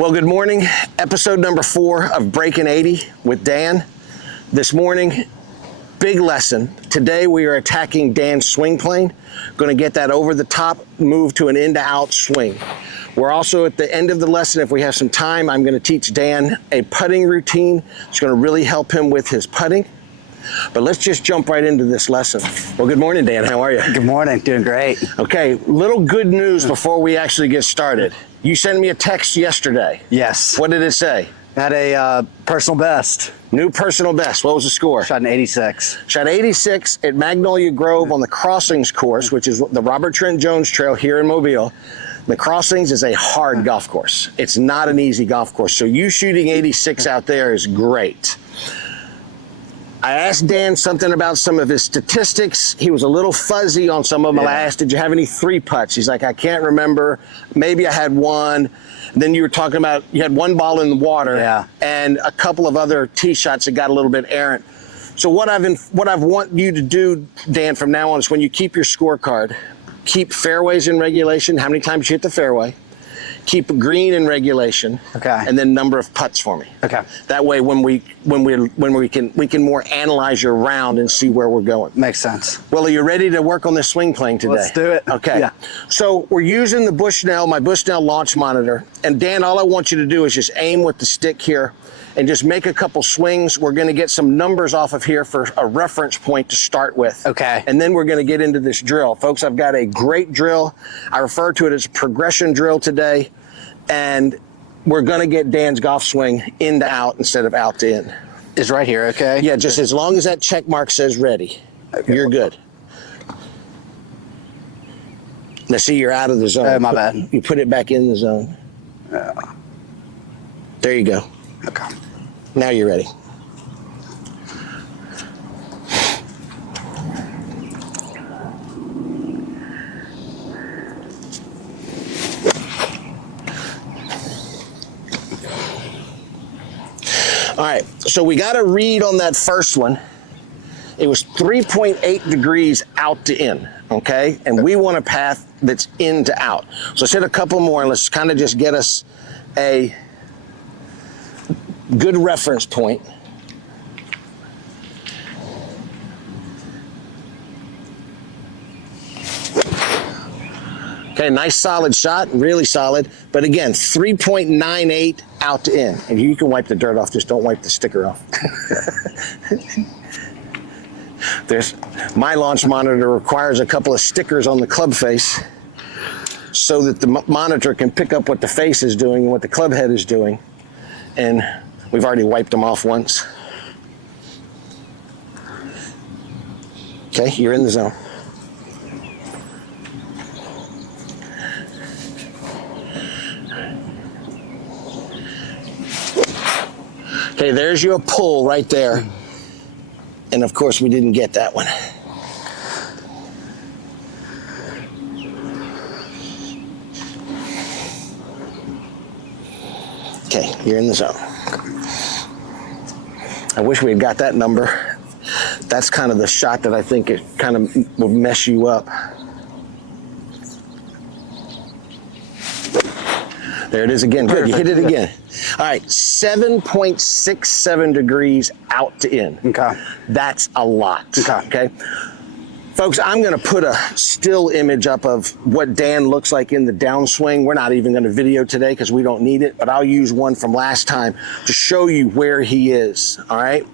Well, good morning. Episode number 4 of Breaking 80 with Dan. This morning, big lesson. Today we are attacking Dan's swing plane. Going to get that over the top, move to an in to out swing. We're also at the end of the lesson, if we have some time, I'm going to teach Dan a putting routine. It's going to really help him with his putting. But let's just jump right into this lesson. Well, good morning, Dan. How are you? Good morning. Doing great. Okay, little good news before we actually get started. You sent me a text yesterday. Yes. What did it say? Had a personal best. New personal best. What was the score? Shot an 86. Shot 86 at Magnolia Grove on the Crossings course, which is the Robert Trent Jones Trail here in Mobile. The Crossings is a hard golf course. It's not an easy golf course. So you shooting 86 out there is great. I asked Dan something about some of his statistics. He was a little fuzzy on some of them. Yeah. I asked, did you have any 3 putts? He's like, I can't remember. Maybe I had one. And then you were talking about you had one ball in the water and a couple of other tee shots that got a little bit errant. So what I want you to do, Dan, from now on is when you keep your scorecard, keep fairways in regulation, how many times you hit the fairway, keep green in regulation, and then number of putts for me. Okay. That way, when we can more analyze your round and see where we're going. Makes sense. Well, are you ready to work on this swing plane today? Let's do it. Okay. Yeah. So we're using the Bushnell, my Bushnell launch monitor, and Dan, all I want you to do is just aim with the stick here and just make a couple swings. We're going to get some numbers off of here for a reference point to start with. Okay. And then we're going to get into this drill. Folks, I've got a great drill. I refer to it as a progression drill today. And we're going to get Dan's golf swing in to out instead of out to in. Is right here, okay? Yeah, just as long as that check mark says ready, you're good. Now see, you're out of the zone. Oh, my bad. You put it back in the zone. There you go. Okay. Now you're ready. All right, so we got a read on that first one. It was 3.8 degrees out to in, okay? And we want a path that's in to out. So let's hit a couple more and let's kind of just get us a good reference point. Okay, nice solid shot, really solid. But again, 3.98 out to in. And you can wipe the dirt off, just don't wipe the sticker off. My launch monitor requires a couple of stickers on the club face so that the monitor can pick up what the face is doing and what the club head is doing. And we've already wiped them off once. Okay, you're in the zone. Okay, there's your pull right there. And of course, we didn't get that one. Okay, you're in the zone. I wish we had got that number. That's kind of the shot that I think it kind of will mess you up. There it is again. Good, you hit it again. All right, 7.67 degrees out to in. Okay. That's a lot. Okay. Folks, I'm going to put a still image up of what Dan looks like in the downswing. We're not even going to video today because we don't need it, but I'll use one from last time to show you where he is, all right?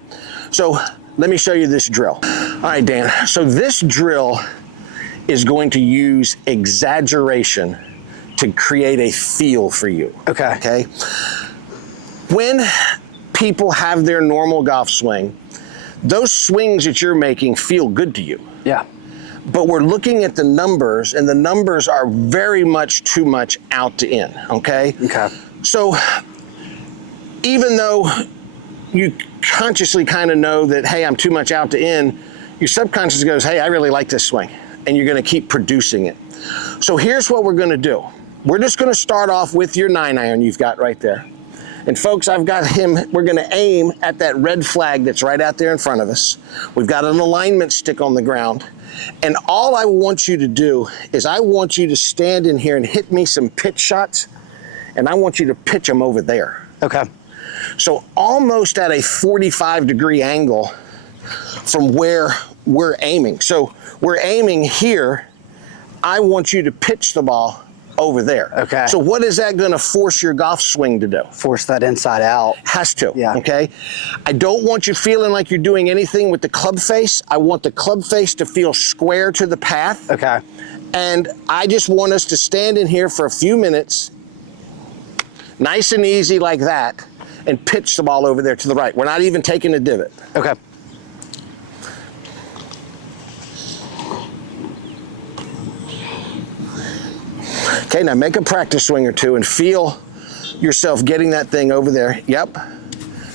So let me show you this drill. All right, Dan, so this drill is going to use exaggeration to create a feel for you. Okay. When people have their normal golf swing, those swings that you're making feel good to you. Yeah. But we're looking at the numbers, and the numbers are very much too much out to in, okay? Okay. So even though you consciously kind of know that, hey, I'm too much out to in, your subconscious goes, hey, I really like this swing, and you're going to keep producing it. So here's what we're going to do. We're just going to start off with your 9-iron you've got right there. And folks, I've got him, we're going to aim at that red flag that's right out there in front of us. We've got an alignment stick on the ground. And all I want you to do is I want you to stand in here and hit me some pitch shots and I want you to pitch them over there. Okay. So almost at a 45-degree angle from where we're aiming. So we're aiming here. I want you to pitch the ball over there. Okay. So what is that going to force your golf swing to do? Force that inside out. Has to. Yeah. Okay. I don't want you feeling like you're doing anything with the club face. I want the club face to feel square to the path. Okay. And I just want us to stand in here for a few minutes, nice and easy like that, and pitch the ball over there to the right. We're not even taking a divot. Okay. Okay, now make a practice swing or two and feel yourself getting that thing over there. Yep,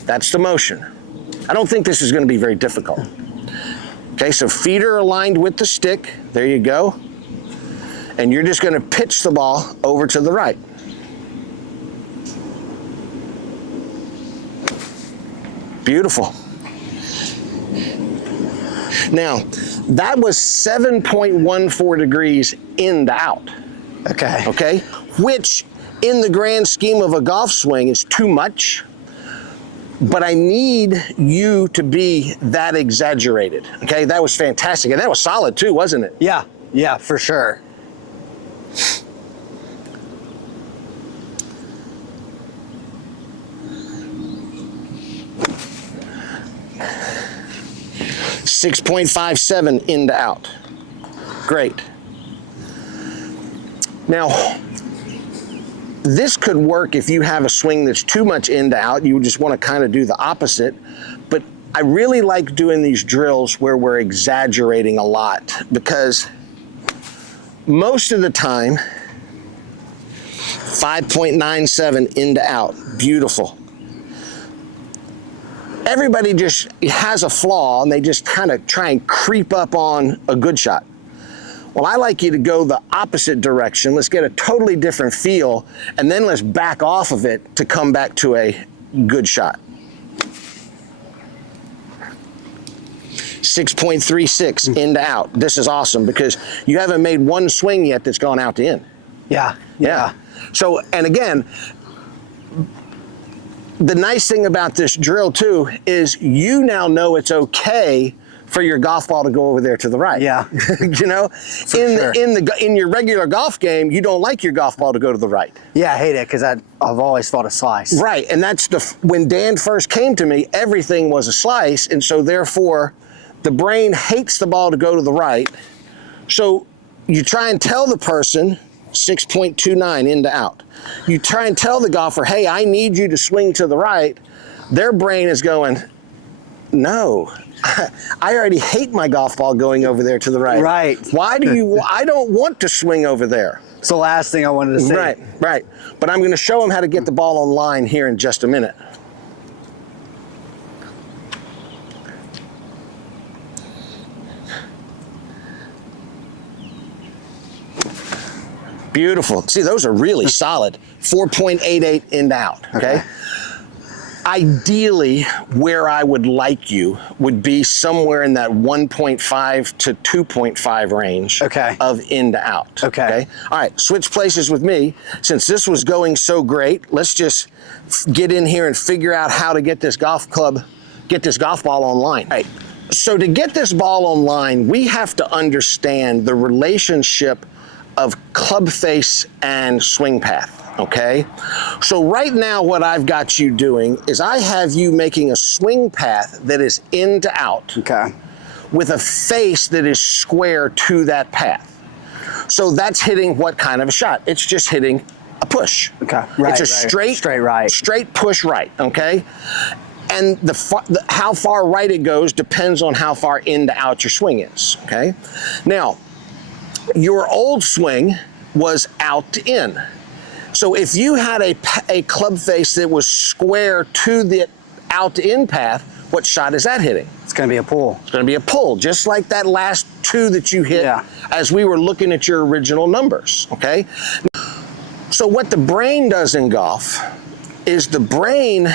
that's the motion. I don't think this is going to be very difficult. Okay, so feet are aligned with the stick. There you go. And you're just going to pitch the ball over to the right. Beautiful. Now, that was 7.14 degrees in to out. Okay. Okay, which in the grand scheme of a golf swing is too much, but I need you to be that exaggerated. Okay, that was fantastic, and that was solid too, wasn't it? Yeah. Yeah, for sure. .57 in to out. Great. Now, this could work if you have a swing that's too much in to out. You just want to kind of do the opposite. But I really like doing these drills where we're exaggerating a lot, because most of the time, 5.97 in to out. Beautiful. Everybody just has a flaw and they just kind of try and creep up on a good shot. Well, I like you to go the opposite direction. Let's get a totally different feel, and then let's back off of it to come back to a good shot. 6.36 in to out. This is awesome because you haven't made one swing yet that's gone out to in. Yeah. Yeah. So, and again, the nice thing about this drill too is you now know it's okay for your golf ball to go over there to the right. Yeah. You know, in your regular golf game, you don't like your golf ball to go to the right. Yeah, I hate it because I've always fought a slice. Right, and that's when Dan first came to me, everything was a slice, and so therefore, the brain hates the ball to go to the right. So you try and tell the person 6.29 in to out. You try and tell the golfer, hey, I need you to swing to the right. Their brain is going, no, I already hate my golf ball going over there to the right. Right. Why do you, I don't want to swing over there. It's the last thing I wanted to say. Right, right. But I'm going to show them how to get the ball on line here in just a minute. Beautiful. See, those are really solid. 4.88 in to out, okay? Ideally, where I would like you would be somewhere in that 1.5 to 2.5 range of in to out. Okay. All right, switch places with me. Since this was going so great, let's just get in here and figure out how to get this golf ball online. All right. So to get this ball online, we have to understand the relationship of club face and swing path, okay? So right now what I've got you doing is I have you making a swing path that is in to out with a face that is square to that path. So that's hitting what kind of a shot? It's just hitting a push. Okay, right, it's a straight push right, okay? And how far right it goes depends on how far in to out your swing is, okay? Now, your old swing was out to in. So if you had a club face that was square to the out to in path, what shot is that hitting? It's going to be a pull. It's going to be a pull, just like that last two that you hit as we were looking at your original numbers, okay? So what the brain does in golf is the brain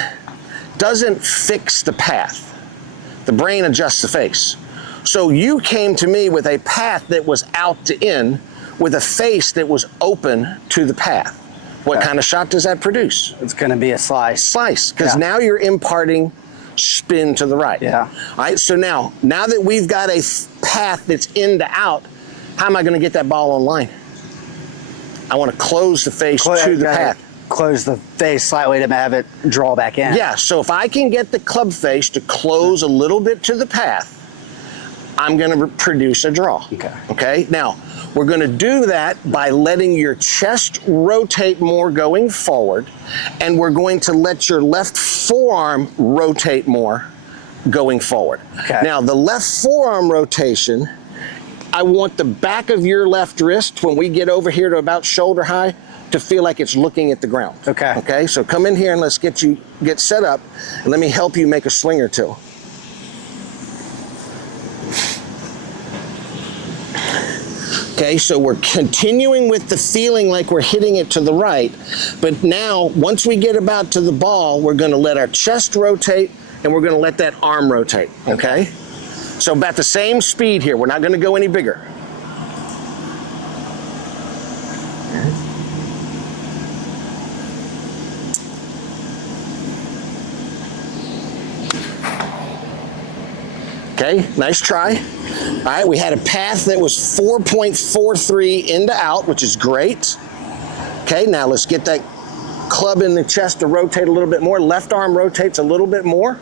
doesn't fix the path. The brain adjusts the face. So you came to me with a path that was out to in with a face that was open to the path, What Okay. kind of shot does that produce? It's going to be a slice. Slice, because Yeah. now you're imparting spin to the right. Yeah. All right, so now that we've got a path that's in to out, how am I going to get that ball on line? I want to close the face to the path. Close the face slightly to have it draw back in. Yeah, so if I can get the club face to close a little bit to the path, I'm going to produce a draw. Okay. Okay, now we're going to do that by letting your chest rotate more going forward, and we're going to let your left forearm rotate more going forward. Okay. Now, the left forearm rotation, I want the back of your left wrist, when we get over here to about shoulder high, to feel like it's looking at the ground. Okay. Okay, so come in here and let's get set up, and let me help you make a swing or two. Okay, so we're continuing with the feeling like we're hitting it to the right, but now, once we get about to the ball, we're gonna let our chest rotate, and we're gonna let that arm rotate, okay? So about the same speed here, we're not gonna go any bigger. Okay, nice try. All right, we had a path that was 4.43 into out, which is great. Okay, now let's get that club in the chest to rotate a little bit more. Left arm rotates a little bit more.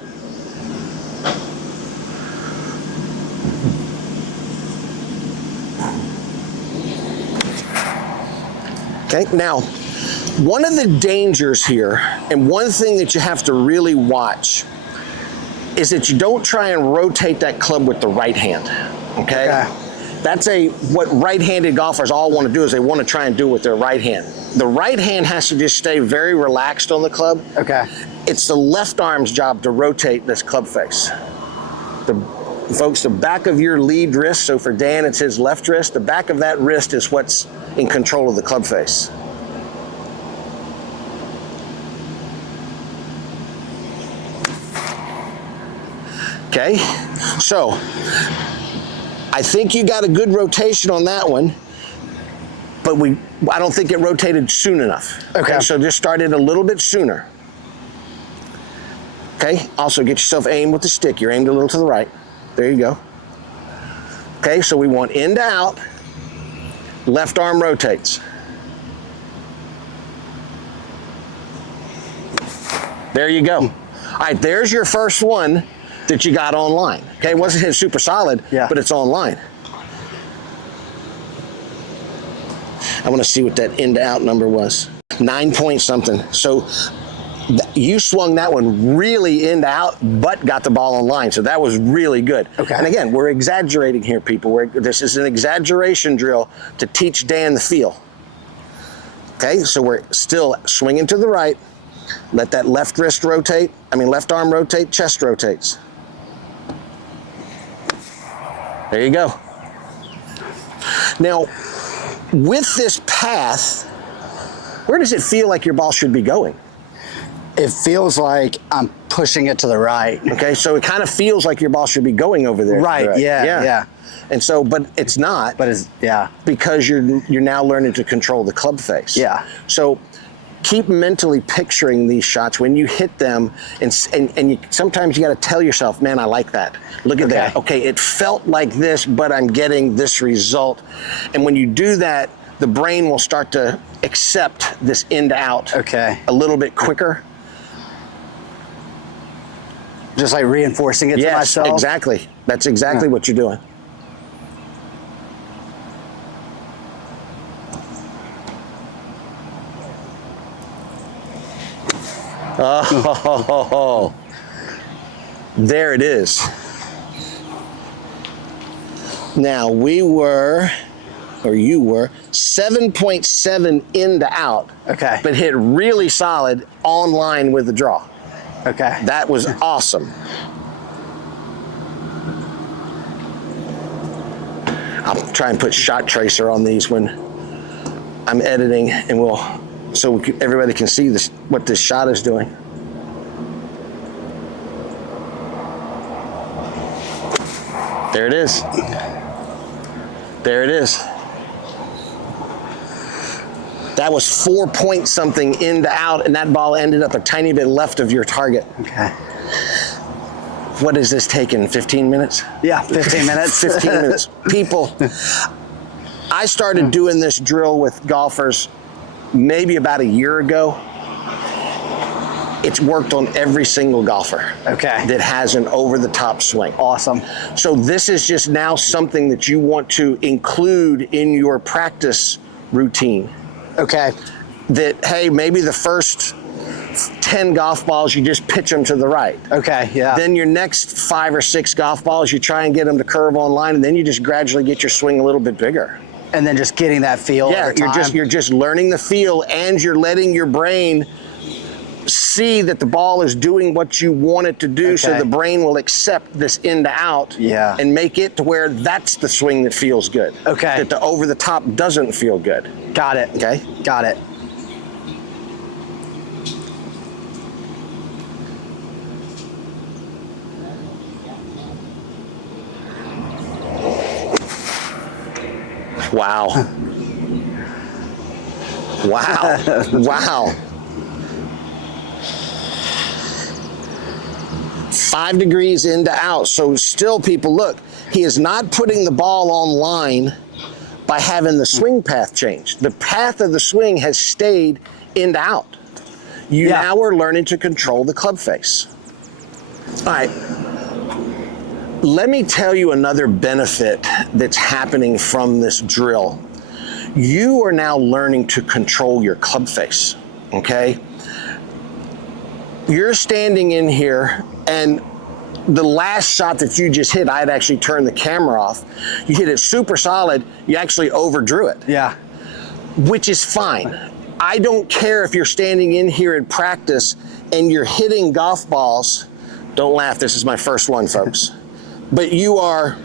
Okay, now, one of the dangers here, and one thing that you have to really watch, is that you don't try and rotate that club with the right hand, okay? That's what right-handed golfers all want to do, is they want to try and do it with their right hand. The right hand has to just stay very relaxed on the club. Okay. It's the left arm's job to rotate this club face. Folks, the back of your lead wrist, so for Dan it's his left wrist, the back of that wrist is what's in control of the club face. Okay, so I think you got a good rotation on that one, but I don't think it rotated soon enough. Okay. So just start it a little bit sooner. Okay, also get yourself aimed with the stick. You're aimed a little to the right. There you go. Okay, so we want in to out, left arm rotates. There you go. All right, there's your first one that you got online. Okay, it wasn't hit super solid, but it's online. I want to see what that in to out number was. 9 point something. So you swung that one really in to out, but got the ball online. So that was really good. Okay. And again, we're exaggerating here, people. This is an exaggeration drill to teach Dan the feel. Okay, so we're still swinging to the right. Let that left wrist rotate. Left arm rotate, chest rotates. There you go. Now, with this path, where does it feel like your ball should be going? It feels like I'm pushing it to the right. Okay, so it kind of feels like your ball should be going over there. Right, yeah. And so, but it's not. But because you're now learning to control the club face. Yeah. So keep mentally picturing these shots when you hit them, and sometimes you got to tell yourself, man, I like that. Look at that. Okay, it felt like this, but I'm getting this result. And when you do that, the brain will start to accept this in to out a little bit quicker. Just like reinforcing it to myself? Yes, exactly. That's exactly what you're doing. Oh, there it is. Now you were 7.7 in to out. Okay. But hit really solid on line with the draw. Okay. That was awesome. I'll try and put shot tracer on these when I'm editing, and so everybody can see what this shot is doing. There it is. There it is. That was 4 point something in to out, and that ball ended up a tiny bit left of your target. Okay. What is this taking, 15 minutes? Yeah, 15 minutes. 15 minutes. People, I started doing this drill with golfers maybe about a year ago. It's worked on every single golfer that has an over-the-top swing. Awesome. So this is just now something that you want to include in your practice routine. Okay. That, hey, maybe the first 10 golf balls, you just pitch them to the right. Okay, yeah. Then your next 5 or 6 golf balls, you try and get them to curve on line, and then you just gradually get your swing a little bit bigger. And then just getting that feel. Yeah, you're just learning the feel, and you're letting your brain see that the ball is doing what you want it to do, so the brain will accept this in to out and make it to where that's the swing that feels good. Okay. That the over the top doesn't feel good. Got it. Okay. Got it. Wow. Wow. Wow. 5 degrees into out. So still, people, look, he is not putting the ball on line by having the swing path changed. The path of the swing has stayed into out. You now are learning to control the club face. All right. Let me tell you another benefit that's happening from this drill. You are now learning to control your club face, okay? You're standing in here, and the last shot that you just hit, I had actually turned the camera off. You hit it super solid, you actually overdrew it. Yeah. Which is fine. I don't care if you're standing in here in practice and you're hitting golf balls. Don't laugh, this is my first one, folks. But you are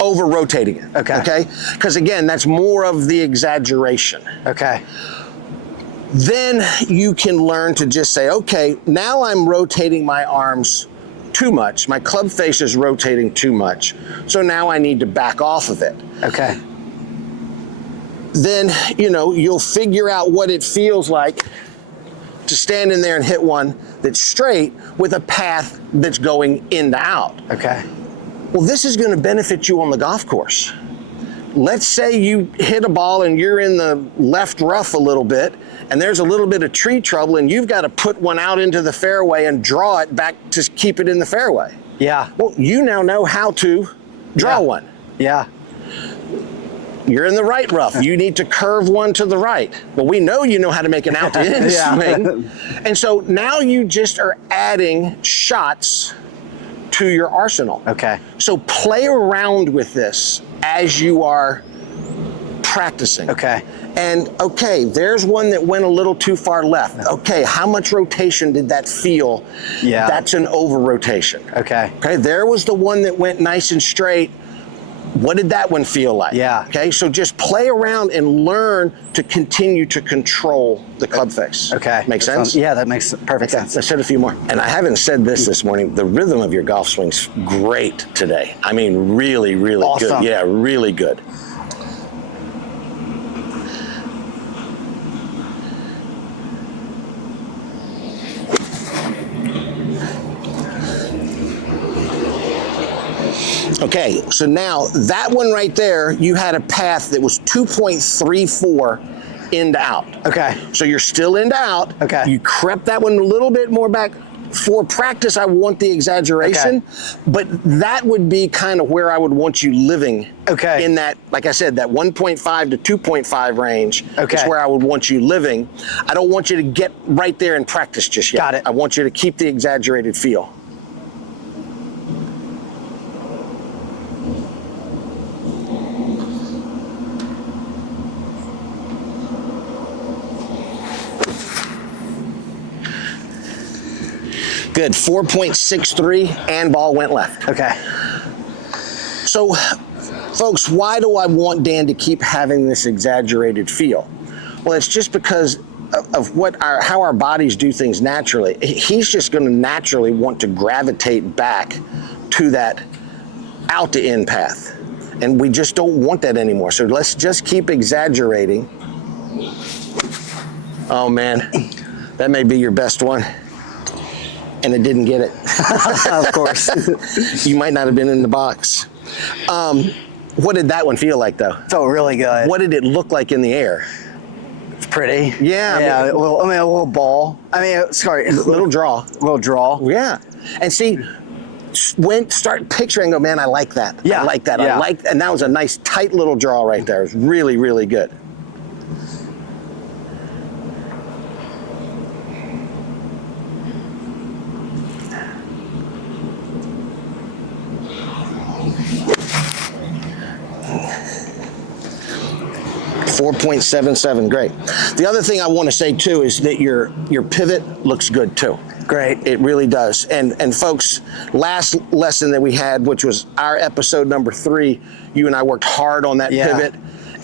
over rotating it. Okay? Because again, that's more of the exaggeration. Okay. Then you can learn to just say, okay, now I'm rotating my arms too much. My club face is rotating too much. So now I need to back off of it. Okay. Then, you know, you'll figure out what it feels like to stand in there and hit one that's straight with a path that's going in to out. Okay. Well, this is going to benefit you on the golf course. Let's say you hit a ball and you're in the left rough a little bit, and there's a little bit of tree trouble, and you've got to put one out into the fairway and draw it back to keep it in the fairway. Yeah. Well, you now know how to draw one. Yeah. You're in the right rough. You need to curve one to the right. Well, we know you know how to make an out to in swing. And so now you just are adding shots to your arsenal. Okay. So play around with this as you are practicing. Okay. And okay, there's one that went a little too far left. Okay, how much rotation did that feel? Yeah. That's an over rotation. Okay. Okay, there was the one that went nice and straight. What did that one feel like? Yeah. Okay, so just play around and learn to continue to control the club face. Okay. Make sense? Yeah, that makes perfect sense. Let's hit a few more. And I haven't said this morning. The rhythm of your golf swing's great today. I mean, really, really Awesome. good. Yeah, really good. Okay, so now that one right there, you had a path that was 2.34 into out. Okay. So you're still into out. Okay. You crept that one a little bit more back. For practice, I want the exaggeration, but that would be kind of where I would want you living. Okay. In that, like I said, that 1.5 to 2.5 range Okay. is where I would want you living. I don't want you to get right there in practice just yet. Got it. I want you to keep the exaggerated feel. Good, 4.63 and ball went left. Okay. So, folks, why do I want Dan to keep having this exaggerated feel? Well, it's just because of how our bodies do things naturally. He's just going to naturally want to gravitate back to that out to in path. And we just don't want that anymore. So let's just keep exaggerating Oh man, that may be your best one. And it didn't get it. Of course. You might not have been in the box. What did that one feel like though? Felt really good. What did it look like in the air? It's pretty. Yeah, Yeah, a little ball. Sorry. Little draw. Little draw. Yeah. And see, start picturing, go, man, I like that. Yeah. I like that. Yeah. And that was a nice tight little draw right there. It was really, really good. .77, great. The other thing I want to say too is that your pivot looks good too. Great. It really does. And folks, last lesson that we had, which was our episode number 3, you and I worked hard on that pivot.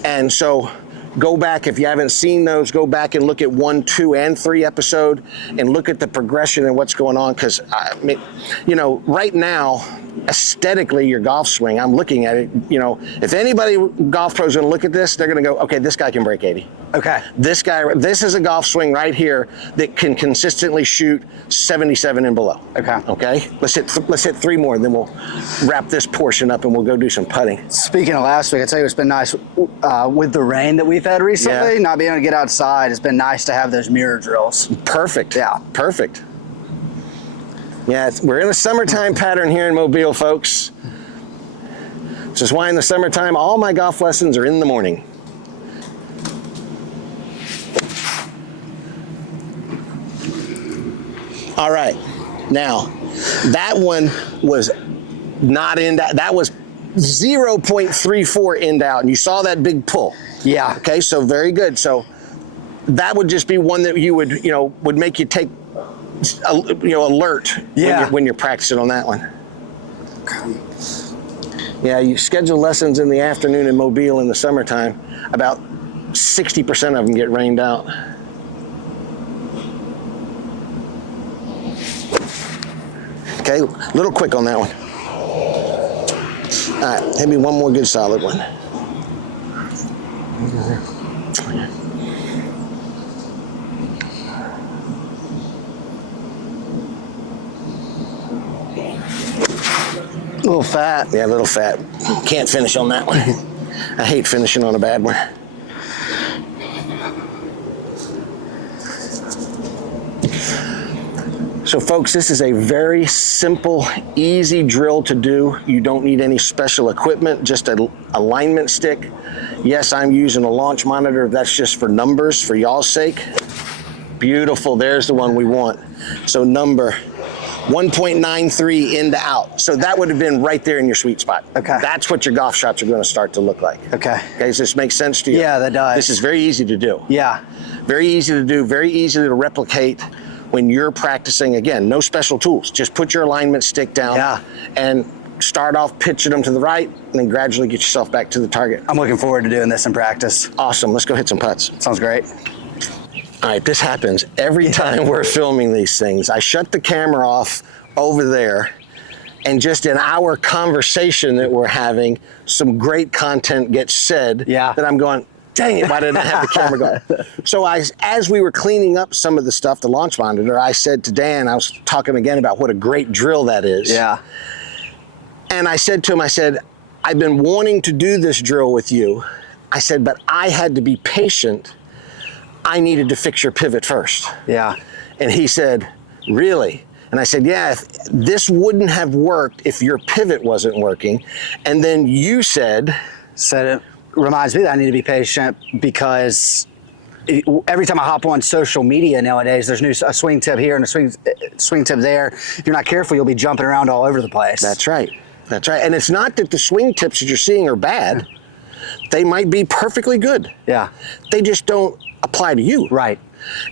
And so go back, if you haven't seen those, go back and look at 1, 2, and 3 episode and look at the progression and what's going on. Because, I mean, you know, right now, aesthetically, your golf swing, I'm looking at it, you know, if anybody, golf pros, going to look at this, they're going to go, okay, this guy can break 80. Okay. This is a golf swing right here that can consistently shoot 77 and below. Okay. Okay. Let's hit 3 more, and then we'll wrap this portion up and we'll go do some putting. Speaking of last week, I tell you, it's been nice with the rain that we've had recently. Yeah. Not being able to get outside, it's been nice to have those mirror drills. Perfect. Yeah. Perfect. Yeah, we're in a summertime pattern here in Mobile, folks. Which is why in the summertime, all my golf lessons are in the morning. All right, now that one was not in that was 0.34 end out, and you saw that big pull. Yeah. Okay, so very good. So that would just be one that you would, you know, would make you take, alert when you're practicing on that one. Yeah, you schedule lessons in the afternoon in Mobile in the summertime. About 60% of them get rained out. Okay, a little quick on that one. All right, hit me one more good solid one. A little fat. Yeah, a little fat. Can't finish on that one. I hate finishing on a bad one. So folks, this is a very simple, easy drill to do. You don't need any special equipment, just an alignment stick. Yes, I'm using a launch monitor. That's just for numbers, for y'all's sake. Beautiful, there's the one we want. So number 1.93 in to out. So that would have been right there in your sweet spot. Okay. That's what your golf shots are going to start to look like. Okay. Okay, does this make sense to you? Yeah, that does. This is very easy to do. Yeah. Very easy to do, very easy to replicate when you're practicing. Again, no special tools. Just put your alignment stick down and start off pitching them to the right and then gradually get yourself back to the target. I'm looking forward to doing this in practice. Awesome. Let's go hit some putts. Sounds great. All right, this happens every time we're filming these things. I shut the camera off over there, and just in our conversation that we're having, some great content gets said that I'm going, dang it, why didn't I have the camera going? So as we were cleaning up some of the stuff, the launch monitor, I said to Dan, I was talking again about what a great drill that is. Yeah. And I said to him, I said, I've been wanting to do this drill with you. I said, but I had to be patient. I needed to fix your pivot first. Yeah. And he said, really? And I said, yeah, this wouldn't have worked if your pivot wasn't working. And then you said it reminds me that I need to be patient because every time I hop on social media nowadays, there's a swing tip here and a swing tip there. If you're not careful, you'll be jumping around all over the place. That's right. That's right. And it's not that the swing tips that you're seeing are bad. They might be perfectly good. Yeah. They just don't apply to you. Right.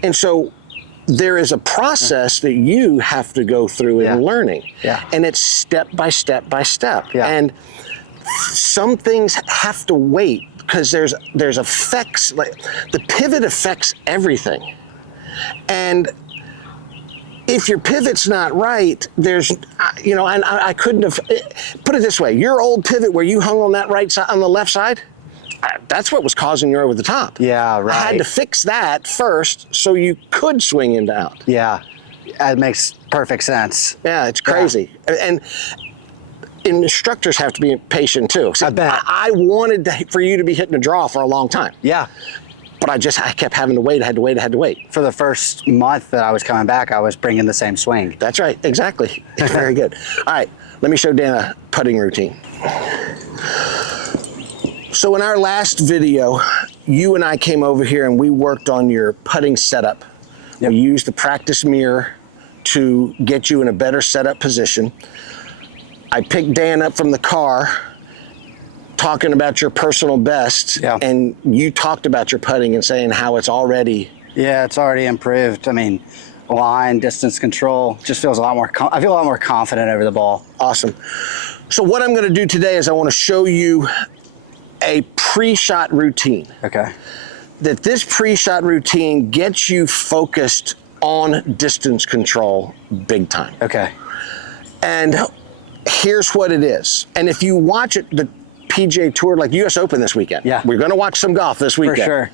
And so there is a process that you have to go through in learning. Yeah. And it's step by step by step. Yeah. And some things have to wait because there's effects, like the pivot affects everything. And if your pivot's not right, there's, you know, and I couldn't have, put it this way, your old pivot where you hung on that right side, on the left side, that's what was causing you over the top. Yeah, right. I had to fix that first so you could swing into out. Yeah, that makes perfect sense. Yeah, it's crazy. And instructors have to be patient too. See, I bet. I wanted for you to be hitting a draw for a long time. Yeah. But I kept having to wait. I had to wait. For the first month that I was coming back, I was bringing the same swing. That's right. Exactly. Very good. All right. Let me show Dan a putting routine. So in our last video, you and I came over here and we worked on your putting setup. Yep. We used the practice mirror to get you in a better setup position. I picked Dan up from the car talking about your personal best, Yeah. and you talked about your putting and saying how it's already. Yeah, it's already improved. I mean, line, distance control, just feels a lot more, I feel a lot more confident over the ball. Awesome. So what I'm going to do today is I want to show you a pre-shot routine. Okay. That this pre-shot routine gets you focused on distance control big time. Okay. And here's what it is. And if you watch it, the PGA Tour, like US Open this weekend. Yeah. We're going to watch some golf this weekend. For sure.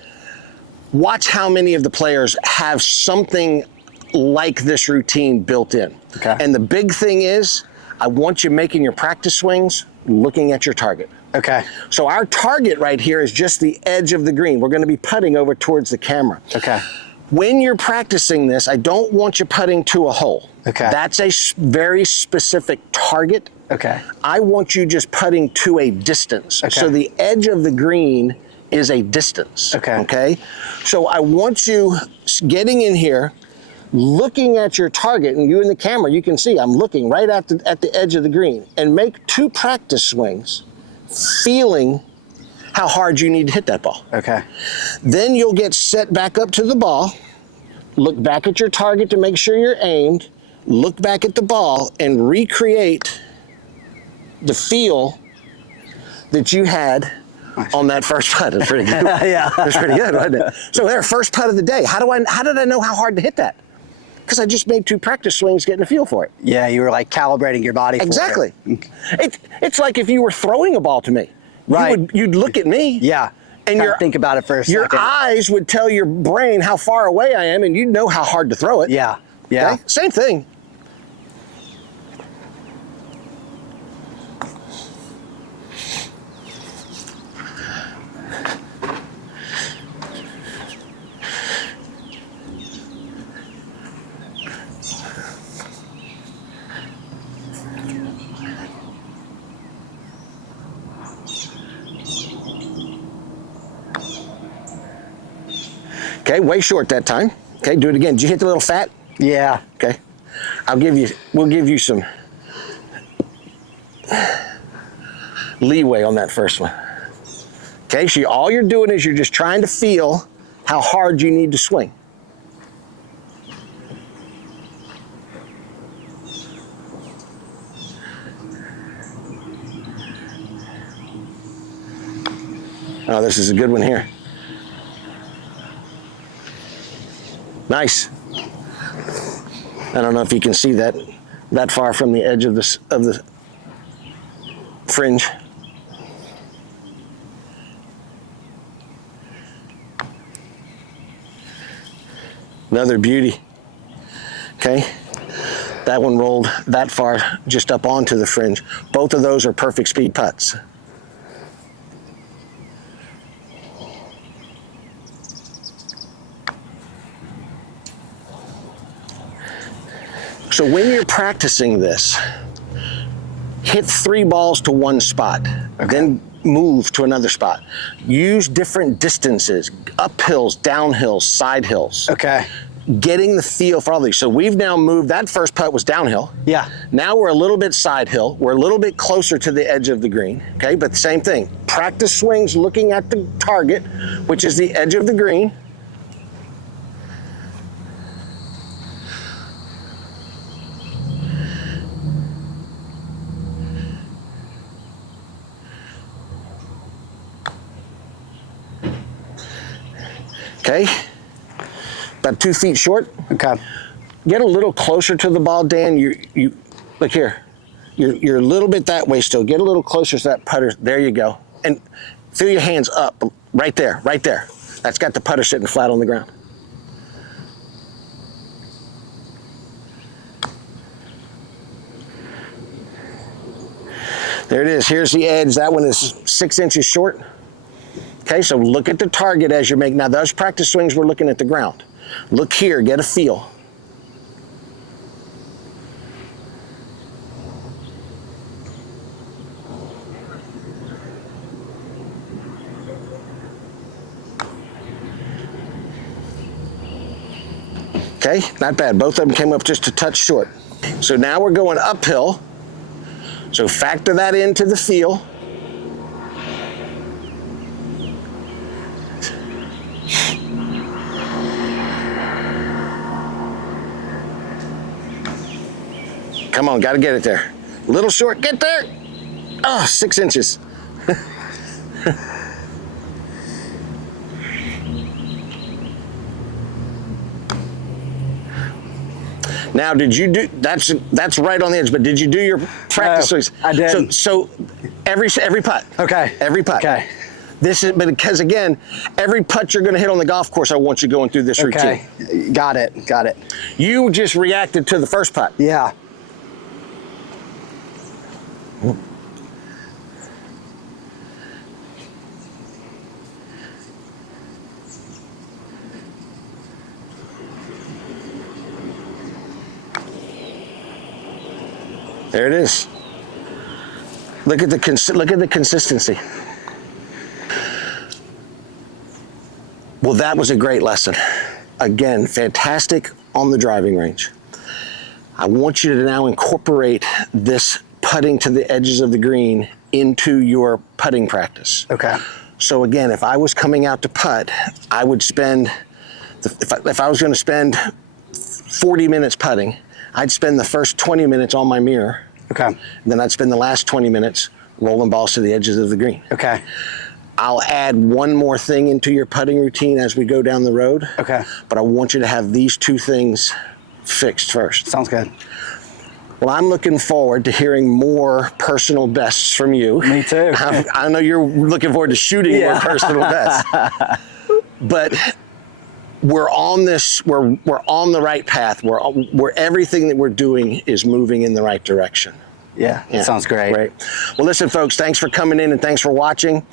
Watch how many of the players have something like this routine built in. Okay. And the big thing is, I want you making your practice swings looking at your target. Okay. So our target right here is just the edge of the green. We're going to be putting over towards the camera. Okay. When you're practicing this, I don't want you putting to a hole. Okay. That's a very specific target. Okay. I want you just putting to a distance. Okay. So the edge of the green is a distance. Okay. Okay. So I want you getting in here, looking at your target, and you in the camera, you can see I'm looking right at the edge of the green, and make 2 practice swings, feeling how hard you need to hit that ball. Okay. Then you'll get set back up to the ball, look back at your target to make sure you're aimed, look back at the ball, and recreate the feel that you had on that first putt. That's pretty good. Yeah. That's pretty good, wasn't it? So there, first putt of the day. How did I know how hard to hit that? Because I just made 2 practice swings getting a feel for it. Yeah, you were like calibrating your body for Exactly. it. It's like if you were throwing a ball to me. Right. You'd look at me. Yeah. And Kinda think about it for a your second. eyes would tell your brain how far away I am, and you'd know how hard to throw it. Yeah. Yeah. Okay? Same thing. Okay, way short that time. Okay, do it again. Did you hit the little fat? Yeah. Okay. We'll give you some leeway on that first one. Okay, so all you're doing is you're just trying to feel how hard you need to swing. Oh, this is a good one here. Nice. I don't know if you can see that far from the edge of the fringe. Another beauty. Okay. That one rolled that far just up onto the fringe. Both of those are perfect speed putts. So when you're practicing this, hit 3 balls to one spot, then move to another spot. Use different distances, uphills, downhills, side hills. Okay. Getting the feel for all these. So we've now moved, that first putt was downhill. Yeah. Now we're a little bit side hill. We're a little bit closer to the edge of the green, okay? But the same thing. Practice swings looking at the target, which is the edge of the green. Okay, about 2 feet short. Okay. Get a little closer to the ball, Dan. You look here. You're a little bit that way still. Get a little closer to that putter. There you go. And Feel your hands up, right there, right there. That's got the putter sitting flat on the ground. There it is. Here's the edge. That one is 6 inches short. Okay, so look at the target as you're making. Now, those practice swings, we're looking at the ground. Look here, get a feel. Okay, not bad. Both of them came up just a touch short. So now we're going uphill. So factor that into the feel. Come on, gotta get it there. Little short, get there. Oh, 6 inches. Now, did you do, that's right on the edge, but did you do your practice swings? I did. So every putt. Okay. Every putt. Okay. This is, but because again, every putt you're gonna hit on the golf course, I want you going through this routine. Okay. Got it. You just reacted to the first putt. Yeah. There it is. Look at the consistency. Well, that was a great lesson. Again, fantastic on the driving range. I want you to now incorporate this putting to the edges of the green into your putting practice. Okay. So again, if I was coming out to putt, I would spend, if I was going to spend 40 minutes putting, I'd spend the first 20 minutes on my mirror. Okay. Then I'd spend the last 20 minutes rolling balls to the edges of the green. Okay. I'll add one more thing into your putting routine as we go down the road. Okay. But I want you to have these two things fixed first. Sounds good. Well, I'm looking forward to hearing more personal bests from you. Me too. I know you're looking forward to shooting more personal bests. But we're on this, we're on the right path. We're everything that we're doing is moving in the right direction. Yeah, that sounds great. Great. Well, listen, folks, thanks for coming in and thanks for watching.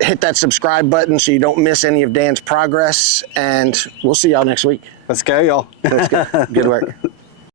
Hit that subscribe button so you don't miss any of Dan's progress, and we'll see y'all next week. Let's go, y'all. Let's go. Good work.